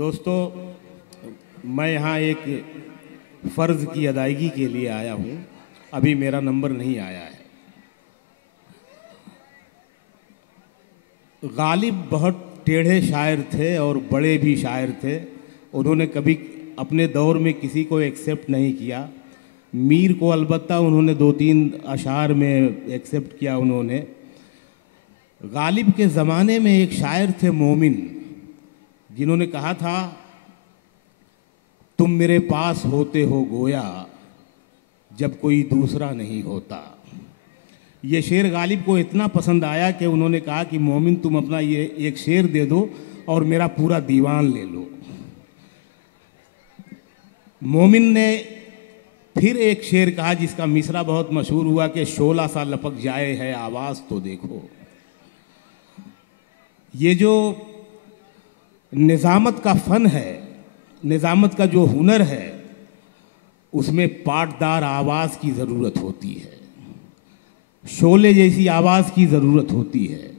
दोस्तों, मैं यहाँ एक फ़र्ज़ की अदायगी के लिए आया हूँ। अभी मेरा नंबर नहीं आया है। गालिब बहुत टेढ़े शायर थे और बड़े भी शायर थे। उन्होंने कभी अपने दौर में किसी को एक्सेप्ट नहीं किया। मीर को अलबत्ता उन्होंने 2-3 अशार में एक्सेप्ट किया। उन्होंने गालिब के ज़माने में एक शायर थे मोमिन, जिन्होंने कहा था, तुम मेरे पास होते हो गोया जब कोई दूसरा नहीं होता। ये शेर गालिब को इतना पसंद आया कि उन्होंने कहा कि मोमिन तुम अपना ये एक शेर दे दो और मेरा पूरा दीवान ले लो। मोमिन ने फिर एक शेर कहा जिसका मिसरा बहुत मशहूर हुआ कि शोला सा लपक जाए है आवाज़ तो देखो। ये जो निज़ामत का फ़न है, निज़ामत का जो हुनर है, उसमें पाटदार आवाज़ की ज़रूरत होती है, शोले जैसी आवाज़ की ज़रूरत होती है,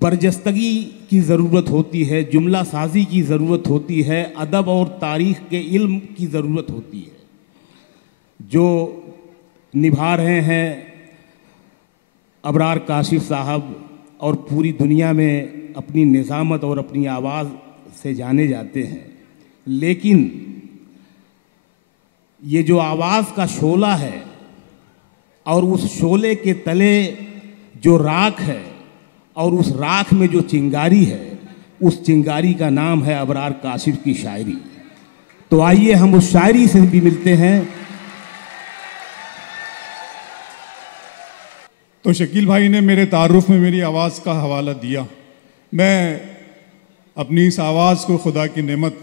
बरजस्तगी की ज़रूरत होती है, जुमला साजी की ज़रूरत होती है, अदब और तारीख़ के इल्म की ज़रूरत होती है। जो निभा रहे हैं अबरार काशिफ साहब और पूरी दुनिया में अपनी निज़ामत और अपनी आवाज़ से जाने जाते हैं। लेकिन ये जो आवाज़ का शोला है और उस शोले के तले जो राख है और उस राख में जो चिंगारी है, उस चिंगारी का नाम है अबरार काशिफ की शायरी। तो आइए हम उस शायरी से भी मिलते हैं। तो शकील भाई ने मेरे तारुफ में मेरी आवाज़ का हवाला दिया। मैं अपनी इस आवाज़ को खुदा की नेमत,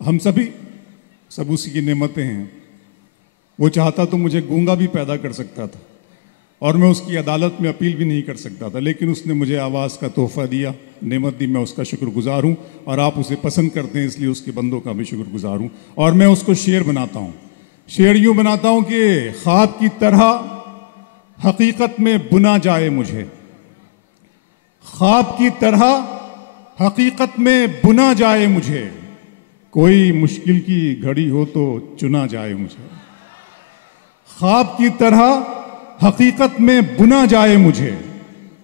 हम सभी सब उसी की नेमतें हैं। वो चाहता तो मुझे गूंगा भी पैदा कर सकता था और मैं उसकी अदालत में अपील भी नहीं कर सकता था, लेकिन उसने मुझे आवाज़ का तोहफ़ा दिया, नेमत दी। मैं उसका शुक्रगुजार हूँ और आप उसे पसंद करते हैं, इसलिए उसके बंदों का भी शुक्रगुजार हूँ। और मैं उसको शेर बनाता हूँ। शेर यूँ बनाता हूँ कि ख्वाब की तरह हकीकत में बुना जाए मुझे, ख्वाब की तरह हकीकत में बुना जाए मुझे, कोई मुश्किल की घड़ी हो तो चुना जाए मुझे। ख्वाब की तरह हकीकत में बुना जाए मुझे,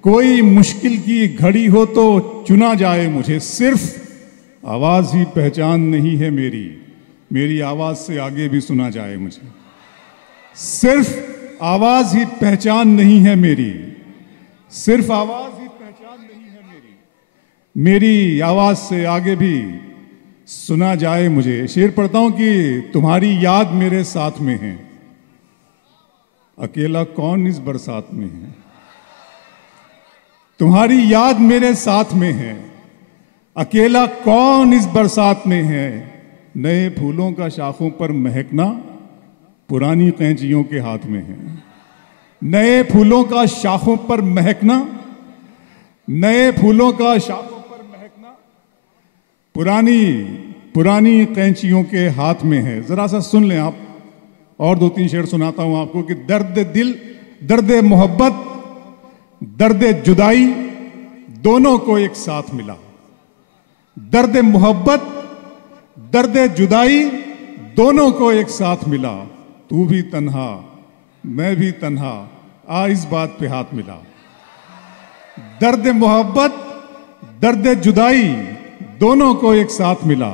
कोई मुश्किल की घड़ी हो तो चुना जाए मुझे। सिर्फ आवाज़ ही पहचान नहीं है मेरी, मेरी आवाज़ से आगे भी सुना जाए मुझे। सिर्फ आवाज़ ही पहचान नहीं है मेरी, सिर्फ आवाज़ ही पहचान नहीं है मेरी, मेरी आवाज़ से आगे भी सुना जाए मुझे। शेर पढ़ता हूँ कि तुम्हारी याद मेरे साथ में है, अकेला कौन इस बरसात में है। तुम्हारी याद मेरे साथ में है, अकेला कौन इस बरसात में है। नए फूलों का शाखों पर महकना पुरानी कैंचियों के हाथ में है। नए फूलों का शाखों पर महकना, नए फूलों का शाखों पर महकना पुरानी कैंचियों के हाथ में है। जरा सा सुन लें आप, और 2-3 शेर सुनाता हूं आपको कि दर्द दिल, दर्द मोहब्बत, दर्द जुदाई दोनों को एक साथ मिला। दर्द मोहब्बत, दर्द जुदाई दोनों को एक साथ मिला। तू भी तन्हा मैं भी तन्हा, आ इस बात पे हाथ मिला। दर्द मोहब्बत, दर्द जुदाई दोनों को एक साथ मिला।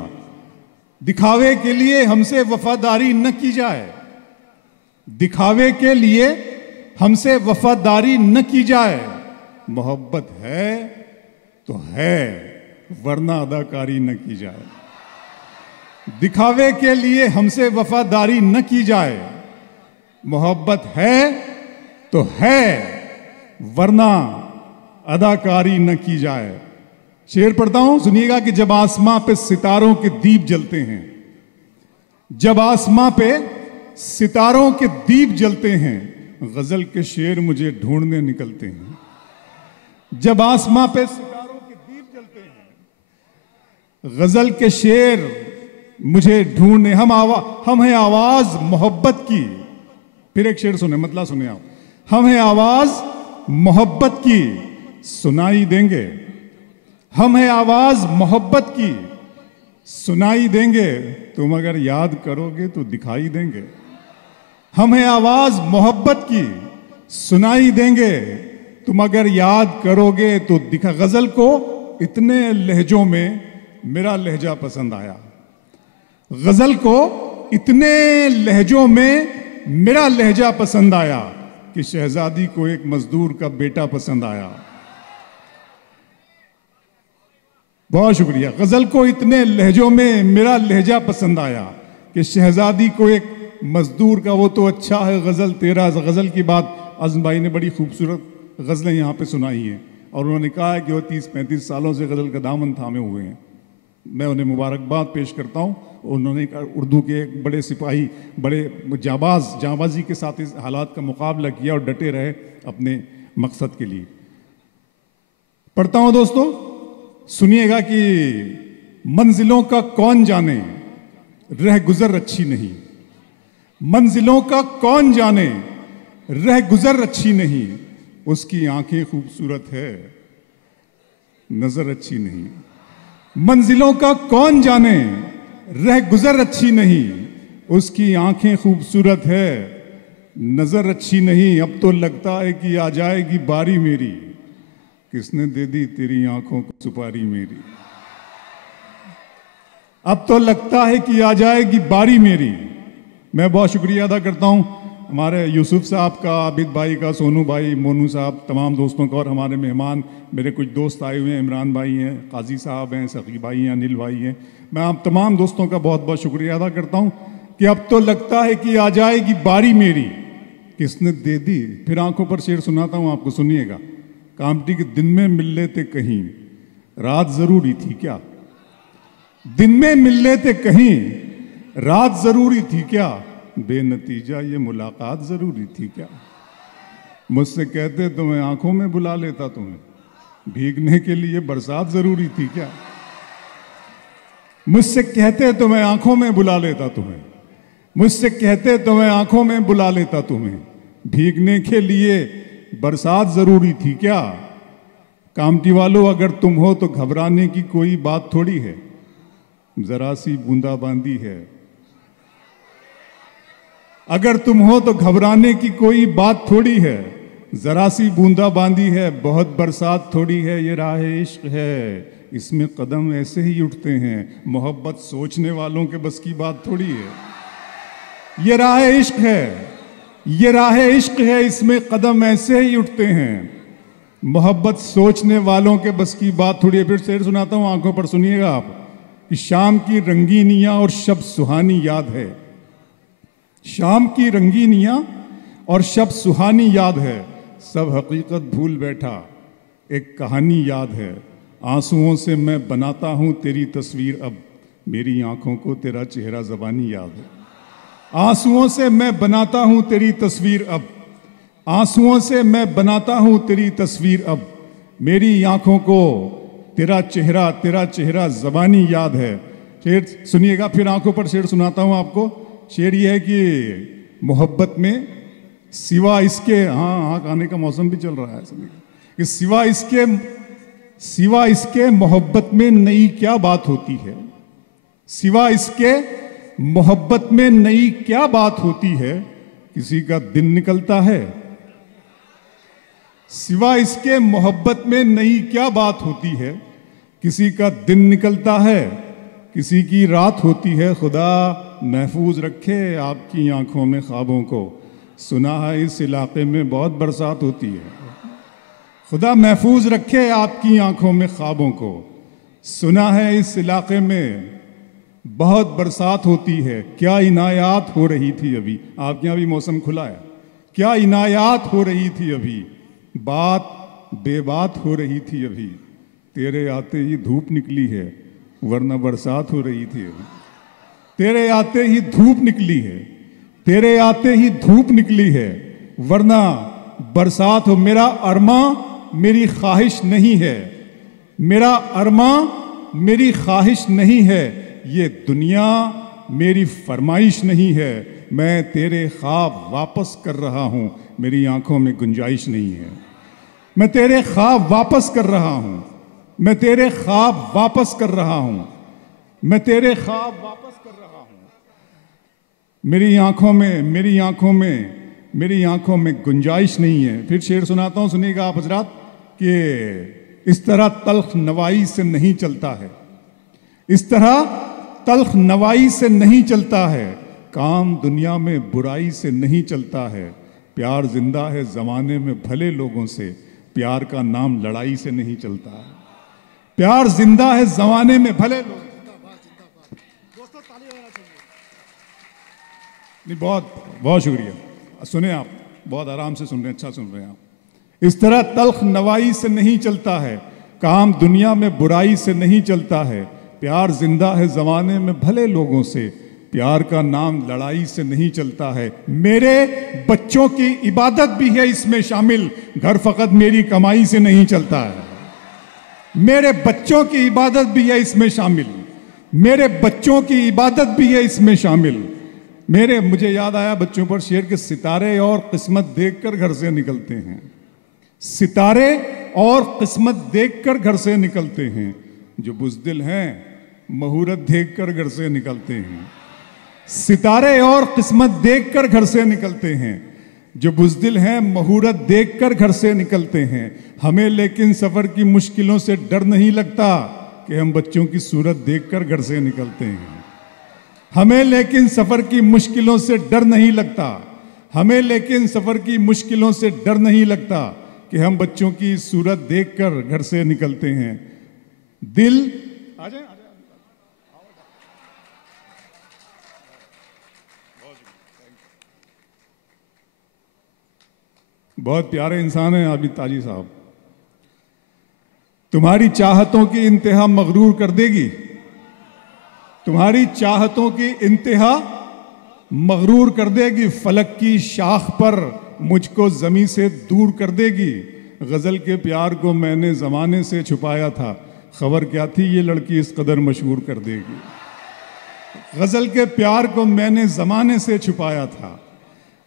दिखावे के लिए हमसे वफादारी न की जाए, दिखावे के लिए हमसे वफादारी न की जाए। मोहब्बत है तो है, वरना अदाकारी न की जाए। दिखावे के लिए हमसे वफादारी न की जाए, मोहब्बत है तो है, वरना अदाकारी न की जाए। शेर पढ़ता हूं, सुनिएगा कि जब आसमां पे सितारों के दीप जलते हैं, जब आसमां पे सितारों के दीप जलते हैं, गजल के शेर मुझे ढूंढने निकलते हैं। जब आसमां पे सितारों के दीप जलते हैं, गजल के शेर मुझे ढूंढने, हम हैं आवाज मोहब्बत की। फिर एक शेर सुने, मतलब सुने आप, हम हैं आवाज मोहब्बत की, सुनाई देंगे हम है आवाज मोहब्बत की, सुनाई देंगे, तुम अगर याद करोगे तो दिखाई देंगे। हम है आवाज मोहब्बत की, सुनाई देंगे, तुम अगर याद करोगे तो दिखा। गजल को इतने लहजों में मेरा लहजा पसंद आया, गजल को इतने लहजों में मेरा लहजा पसंद आया कि शहजादी को एक मजदूर का बेटा पसंद आया। बहुत शुक्रिया। गजल को इतने लहजों में मेरा लहजा पसंद आया कि शहजादी को एक मजदूर का, वो तो अच्छा है गजल तेरा। गजल की बात आज़म भाई ने बड़ी खूबसूरत गजलें यहाँ पे सुनाई हैं और उन्होंने कहा है कि वो 30-35 सालों से गजल का दामन थामे हुए हैं। मैं उन्हें मुबारकबाद पेश करता हूँ। उन्होंने उर्दू के एक बड़े सिपाही, बड़े जाबाजी के साथ इस हालात का मुकाबला किया और डटे रहे अपने मकसद के लिए। पढ़ता हूँ दोस्तों, सुनिएगा कि मंजिलों का कौन जाने रह गुजर अच्छी नहीं, मंजिलों का कौन जाने रह गुजर अच्छी नहीं, उसकी आंखें खूबसूरत है नजर अच्छी नहीं। मंजिलों का कौन जाने रह गुजर अच्छी नहीं, उसकी आंखें खूबसूरत है नजर अच्छी नहीं। अब तो लगता है कि आ जाएगी बारी मेरी, किसने दे दी तेरी आंखों को सुपारी मेरी। अब तो लगता है कि आ जाएगी बारी मेरी। मैं बहुत शुक्रिया अदा करता हूं हमारे यूसुफ साहब का, आबिद भाई का, सोनू भाई, मोनू साहब, तमाम दोस्तों का, और हमारे मेहमान मेरे कुछ दोस्त आए हुए हैं, इमरान भाई हैं, काजी साहब हैं, सकी भाई हैं, अनिल भाई हैं। मैं आप तमाम दोस्तों का बहुत बहुत शुक्रिया अदा करता हूं कि अब तो लगता है कि आ जाएगी बारी मेरी, किसने दे दी। फिर आंखों पर शेर सुनाता हूं आपको, सुनिएगा। कामटी के दिन में मिल लेते कहीं, रात जरूरी थी क्या। दिन में मिल लेते कहीं, रात जरूरी थी क्या, बेनतीजा ये मुलाकात जरूरी थी क्या। मुझसे कहते तो मैं आंखों में बुला लेता तुम्हें, भीगने के लिए बरसात जरूरी थी क्या। मुझसे कहते तो मैं आंखों में बुला लेता तुम्हें, मुझसे कहते तो मैं आंखों में बुला लेता तुम्हें, भीगने के लिए बरसात जरूरी थी क्या। कामटी वालों अगर तुम हो तो घबराने की कोई बात थोड़ी है, जरा सी बूंदाबांदी है। अगर तुम हो तो घबराने की कोई बात थोड़ी है, जरा सी बूंदाबांदी है, बहुत बरसात थोड़ी है। ये राह इश्क है, इसमें कदम ऐसे ही उठते हैं, मोहब्बत सोचने वालों के बस की बात थोड़ी है। ये राह इश्क है, ये राह इश्क है, इसमें कदम ऐसे ही उठते हैं, मोहब्बत सोचने वालों के बस की बात थोड़ी है। फिर शेर सुनाता हूं, आंखों पर सुनिएगा आप कि शाम की रंगीनियां और शब सुहानी याद है, शाम की रंगीनियां और शब सुहानी याद है, सब हकीकत भूल बैठा एक कहानी याद है। आंसुओं से मैं बनाता हूं तेरी तस्वीर अब, मेरी आंखों को तेरा चेहरा ज़बानी याद है। आंसुओं से मैं बनाता हूं तेरी तस्वीर अब, आंसुओं से मैं बनाता हूं तेरी तस्वीर अब, मेरी आंखों को तेरा चेहरा ज़बानी याद है। शेर सुनिएगा, फिर आंखों पर शेर सुनाता हूं आपको। शेर ये है कि मोहब्बत में सिवा इसके, हाँ आने का मौसम भी चल रहा है कि सिवा इसके मोहब्बत में नई क्या बात होती है, सिवा इसके मोहब्बत में नई क्या बात होती है, किसी का दिन निकलता है। सिवा इसके मोहब्बत में नई क्या बात होती है, किसी का दिन निकलता है, किसी की रात होती है। खुदा महफूज रखे आपकी आंखों में ख्वाबों को, सुना है इस इलाके में बहुत बरसात होती है। खुदा महफूज रखे आपकी आंखों में ख्वाबों को, सुना है इस इलाके में बहुत बरसात होती है। क्या इनायात हो रही थी अभी, आपके यहाँ भी मौसम खुला है, क्या इनायात हो रही थी अभी, बात बेबात हो रही थी अभी, तेरे आते ही धूप निकली है वरना बरसात हो रही थी अभी। तेरे आते ही धूप निकली है, तेरे आते ही धूप निकली है वरना बरसात हो। मेरा अरमा मेरी ख्वाहिश नहीं है, मेरा अरमा मेरी ख्वाहिश नहीं है, ये दुनिया मेरी फरमाइश नहीं है। मैं तेरे ख्वाब वापस कर रहा हूँ, मेरी आंखों में गुंजाइश नहीं है। मैं तेरे ख्वाब वापस कर रहा हूँ, मैं तेरे ख्वाब वापस कर रहा हूं, मैं तेरे ख्वाब वापस कर रहा हूं। मेरी आंखों में गुंजाइश नहीं है। फिर शेर सुनाता हूं, सुनिएगा आप हजरात, कि इस तरह तल्ख नवाई से नहीं चलता है, इस तरह तल्ख नवाई से नहीं चलता है, काम दुनिया में बुराई से नहीं चलता है। प्यार जिंदा है जमाने में भले लोगों से, प्यार का नाम लड़ाई से नहीं चलता है। प्यार जिंदा है जमाने में भले लोग। नहीं, बहुत बहुत शुक्रिया। सुने आप, बहुत आराम से सुन रहे हैं, अच्छा सुन रहे हैं आप। इस तरह तल्ख नवाई से नहीं चलता है, काम दुनिया में बुराई से नहीं चलता है। प्यार जिंदा है जमाने में भले लोगों से, प्यार का नाम लड़ाई से नहीं चलता है। मेरे बच्चों की इबादत भी है इसमें शामिल, घर फकत मेरी कमाई से नहीं चलता है। मेरे बच्चों की इबादत भी है इसमें शामिल, मेरे बच्चों की इबादत भी है इसमें शामिल। मुझे याद आया बच्चों पर शेर के सितारे और किस्मत देखकर घर से निकलते हैं, सितारे और किस्मत देखकर घर से निकलते हैं। जो बुज़दिल हैं मुहूर्त देखकर घर से निकलते हैं, सितारे और किस्मत देखकर घर से निकलते हैं। जो बुज़दिल हैं मुहूर्त देखकर घर से निकलते हैं। हमें लेकिन सफर की मुश्किलों से डर नहीं लगता कि हम बच्चों की सूरत देखकर घर से निकलते हैं। हमें लेकिन सफर की मुश्किलों से डर नहीं लगता, हमें लेकिन सफर की मुश्किलों से डर नहीं लगता कि हम बच्चों की सूरत देखकर घर से निकलते हैं। दिल आ जाए, बहुत प्यारे इंसान हैं आबिद ताजी साहब। तुम्हारी चाहतों की इंतहा मगरूर कर देगी, तुम्हारी चाहतों की इंतहा मगरूर कर देगी। फलक की शाख पर मुझको जमी से दूर कर देगी। गजल के प्यार को मैंने जमाने से छुपाया था, खबर क्या थी ये लड़की इस कदर मशहूर कर देगी। गजल के प्यार को मैंने जमाने से छुपाया था,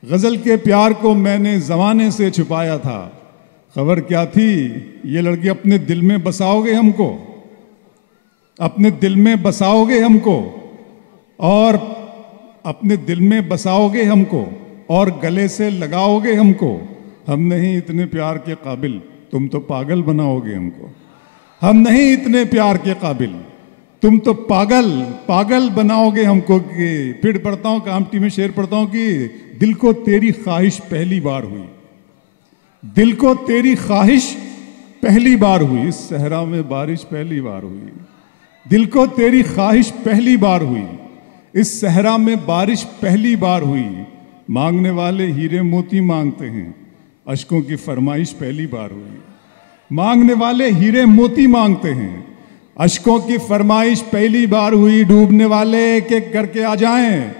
गजल के प्यार को मैंने जमाने से छुपाया था, खबर क्या थी ये लड़की। अपने दिल में बसाओगे हमको, अपने दिल में बसाओगे हमको, और अपने दिल में बसाओगे हमको, और गले से लगाओगे हमको। हम नहीं इतने प्यार के काबिल, तुम तो पागल बनाओगे हमको। हम नहीं इतने प्यार के काबिल, तुम तो पागल पागल बनाओगे हमको। कि फिर पढ़ता हूँ, कामटी में शेर पढ़ता हूँ कि दिल को तेरी ख्वाहिश पहली बार हुई, दिल को तेरी ख्वाहिश पहली बार हुई। इस सहरा में बारिश पहली बार हुई, दिल को तेरी ख्वाहिश पहली बार हुई। इस सहरा में बारिश पहली बार हुई। मांगने वाले हीरे मोती मांगते हैं, अश्कों की फरमाइश पहली बार हुई। मांगने वाले हीरे मोती मांगते हैं, अश्कों की फरमाइश पहली बार हुई। डूबने वाले एक एक करके आ जाएं,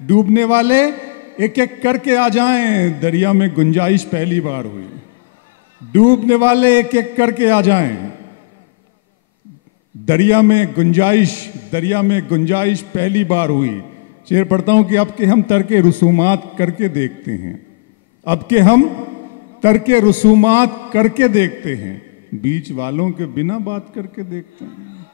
डूबने वाले एक एक करके आ जाएं, दरिया में गुंजाइश पहली बार हुई। डूबने वाले एक एक करके आ जाएं, दरिया में गुंजाइश पहली बार हुई। शेर पढ़ता हूं कि अब के हम तर्क रसूमात करके देखते हैं, अब के हम तर्क रसूमात करके देखते हैं, बीच वालों के बिना बात करके देखते हैं।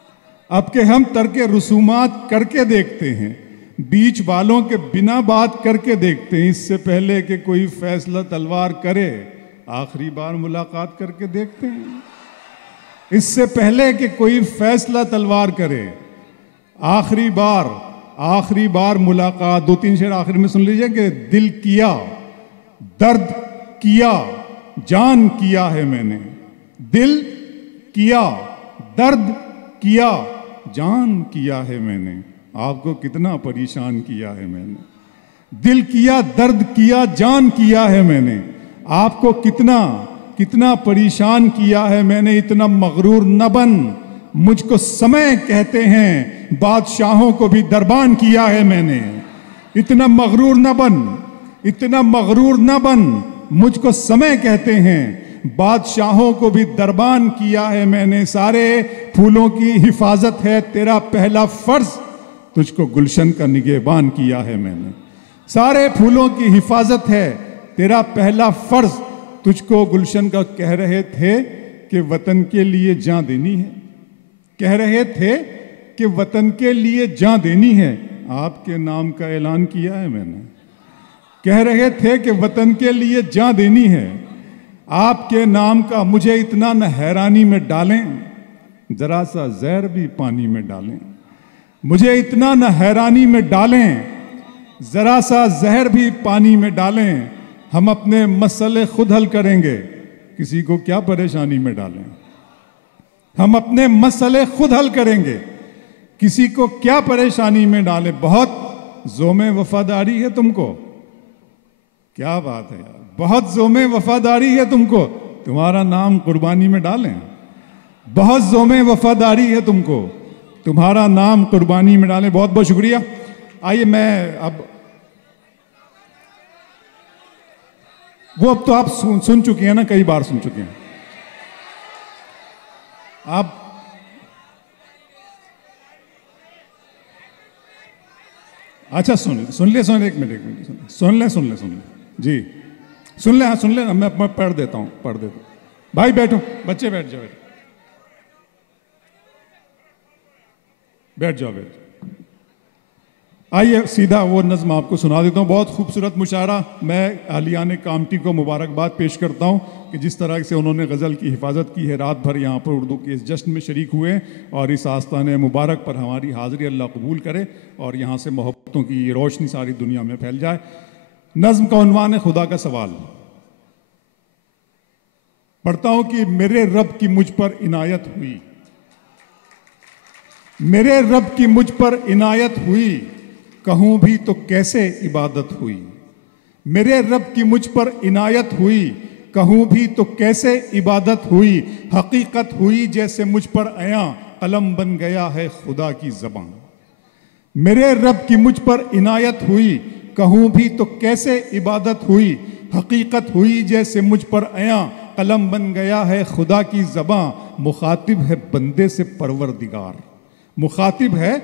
अब के हम तर्क रसूमात करके देखते हैं, बीच वालों के बिना बात करके देखते हैं। इससे पहले कि कोई फैसला तलवार करे, आखिरी बार मुलाकात करके देखते हैं। इससे पहले कि कोई फैसला तलवार करे, आखिरी बार मुलाकात। दो तीन शेर आखिर में सुन लीजिए कि दिल किया, दर्द किया, जान किया है मैंने। दिल किया, दर्द किया, जान किया है मैंने। आपको कितना परेशान किया है मैंने। दिल किया, दर्द किया, जान किया है मैंने। आपको कितना परेशान किया है मैंने। इतना मगरूर न बन, मुझको समय कहते हैं, बादशाहों को भी दरबान किया है मैंने। इतना मगरूर न बन, मुझको समय कहते हैं, बादशाहों को भी दरबान किया है मैंने। सारे फूलों की हिफाजत है तेरा पहला फर्ज, तुझको गुलशन का निगहबान किया है मैंने। सारे फूलों की हिफाजत है तेरा पहला फर्ज, तुझको गुलशन का कह रहे थे कि वतन के लिए जान देनी है, कह रहे थे कि वतन के लिए जान देनी है। आपके नाम का ऐलान किया है मैंने। कह रहे थे कि वतन के लिए जान देनी है, आपके नाम का। मुझे इतना न हैरानी में डालें, जरा सा जहर भी पानी में डालें। मुझे इतना न हैरानी में डालें, जरा सा जहर भी पानी में डालें। हम अपने मसले खुद हल करेंगे, किसी को क्या परेशानी में डालें। हम अपने मसले खुद हल करेंगे, किसी को क्या परेशानी में डालें। बहुत ज़ोमे वफादारी है तुमको। क्या बात है यार, बहुत ज़ोमे वफादारी है तुमको। तुम्हारा नाम कुर्बानी में डालें। बहुत ज़ोमे वफादारी है तुमको, तुम्हारा नाम कुर्बानी में डालें। बहुत बहुत शुक्रिया। आइए मैं अब तो आप सुन चुके हैं ना, कई बार सुन चुके हैं आप। अच्छा सुन ले एक मिनट सुन ले जी, सुन ले। हाँ सुन ले, मैं पढ़ देता हूँ। भाई बैठो, बच्चे बैठ जाओ। आइए सीधा वो नज़्म आपको सुना देता हूँ। बहुत खूबसूरत मुशायरा। मैं आलियाने कामटी को मुबारकबाद पेश करता हूँ कि जिस तरह से उन्होंने गज़ल की हिफाजत की है। रात भर यहाँ पर उर्दू के इस जश्न में शरीक हुए और इस आस्ताने मुबारक पर हमारी हाज़िरी अल्लाह कबूल करे और यहाँ से मोहब्बतों की ये रोशनी सारी दुनिया में फैल जाए। नज़्म का उन्वान है खुदा का सवाल। पढ़ता हूँ कि मेरे रब की मुझ पर इनायत हुई, मेरे रब की मुझ पर इनायत हुई, कहूं भी तो कैसे इबादत हुई। मेरे रब की मुझ पर इनायत हुई, कहूं भी तो कैसे इबादत हुई। हकीकत हुई जैसे मुझ पर आया, कलम बन गया है खुदा की ज़बान। मेरे रब की मुझ पर इनायत हुई, कहूं भी तो कैसे इबादत हुई। हकीकत हुई जैसे मुझ पर आया, कलम बन गया है खुदा की ज़बान। मुखातिब है बंदे से परवरदिगार, मुखातिब है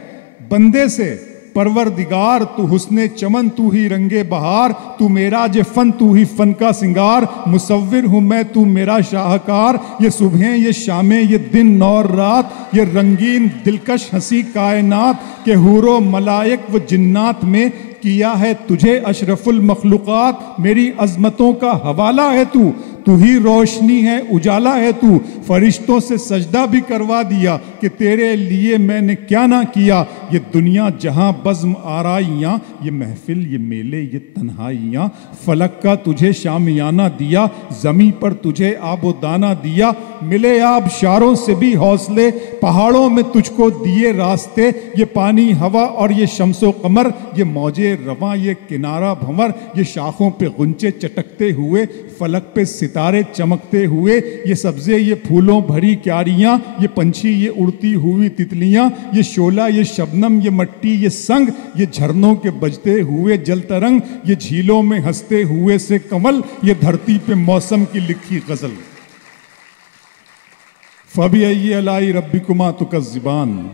बंदे से परवरदिगार। तू हुस्ने चमन, तू ही रंगे बहार, तू मेरा जे फन, तू ही फन का सिंगार। मुसव्विर हूँ मैं, तू मेरा शाहकार। ये सुबहें, ये शामें, ये दिन और रात, ये रंगीन दिलकश हंसी कायनात के हूरो मलाइक व जिन्नात में किया है तुझे अशरफुल मखलूकात। मेरी अजमतों का हवाला है तू, तू ही रोशनी है, उजाला है तू। फरिश्तों से सजदा भी करवा दिया कि तेरे लिए मैंने क्या ना किया। ये दुनिया जहां बज़्म आराइयाँ, ये महफिल, ये मेले, ये तन्हाइयाँ। फलक का तुझे शामियाना दिया, ज़मीं पर तुझे आबो दाना दिया। मिले आबशारों से भी हौसले, पहाड़ों में तुझको दिए रास्ते। ये पानी हवा और ये शम्सो कमर, ये मौजे रवां, ये किनारा भंवर। ये शाखों पे गुंचे चटकते हुए, फलक पे सितारे चमकते हुए। ये सब्जे, ये फूलों भरी क्यारियां, ये पंछी, ये उड़ती हुई तितलियां। ये शोला, ये शबनम, ये मट्टी, ये संग, ये झरनों के बजते हुए जल तरंग। ये झीलों में हंसते हुए से कमल, ये धरती पे मौसम की लिखी गजल। फबिअय्यि अलाई रब्बिकुमा तुकज़्ज़िबान,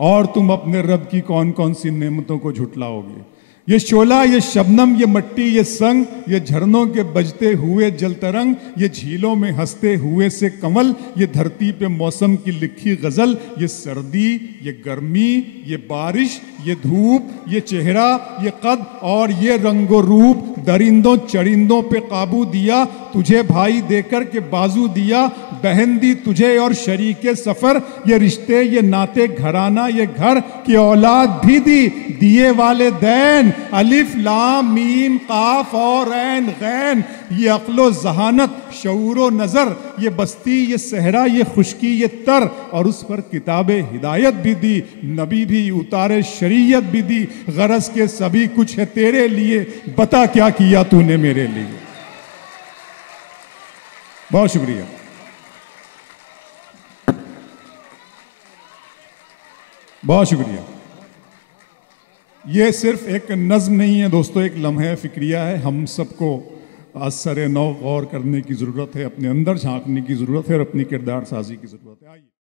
और तुम अपने रब की कौन कौन सी नेमतों को झुटलाओगे। ये शोला, ये शबनम, ये मट्टी, ये संग, ये झरनों के बजते हुए जल तरंग। ये झीलों में हंसते हुए से कमल, ये धरती पे मौसम की लिखी गजल। ये सर्दी, ये गर्मी, ये बारिश, ये धूप, ये चेहरा, ये कद और ये रंगो रूप। दरिंदों चरिंदों पे काबू दिया, तुझे भाई देकर के बाजू दिया। बहन दी तुझे और शरीके सफर, ये रिश्ते, ये नाते, घराना, ये घर की औलाद भी दी। दिए वाले दैन, अलिफ लाम मीम काफ और ऐन गैन। ये अक्लो जहानत, शऊरो नजर, ये बस्ती, ये सहरा, ये खुशकी, ये तर। और उस पर किताबे हिदायत भी दी, नबी भी उतारे, शरीयत भी दी। गरज के सभी कुछ है तेरे लिए, बता क्या किया तूने मेरे लिए। बहुत शुक्रिया। बहुत शुक्रिया। ये सिर्फ एक नज़्म नहीं है दोस्तों, एक लम्हे फ़िक्रिया है। हम सबको असर नौ गौर करने की ज़रूरत है, अपने अंदर झांकने की ज़रूरत है और अपनी किरदार साजी की ज़रूरत है। आइए।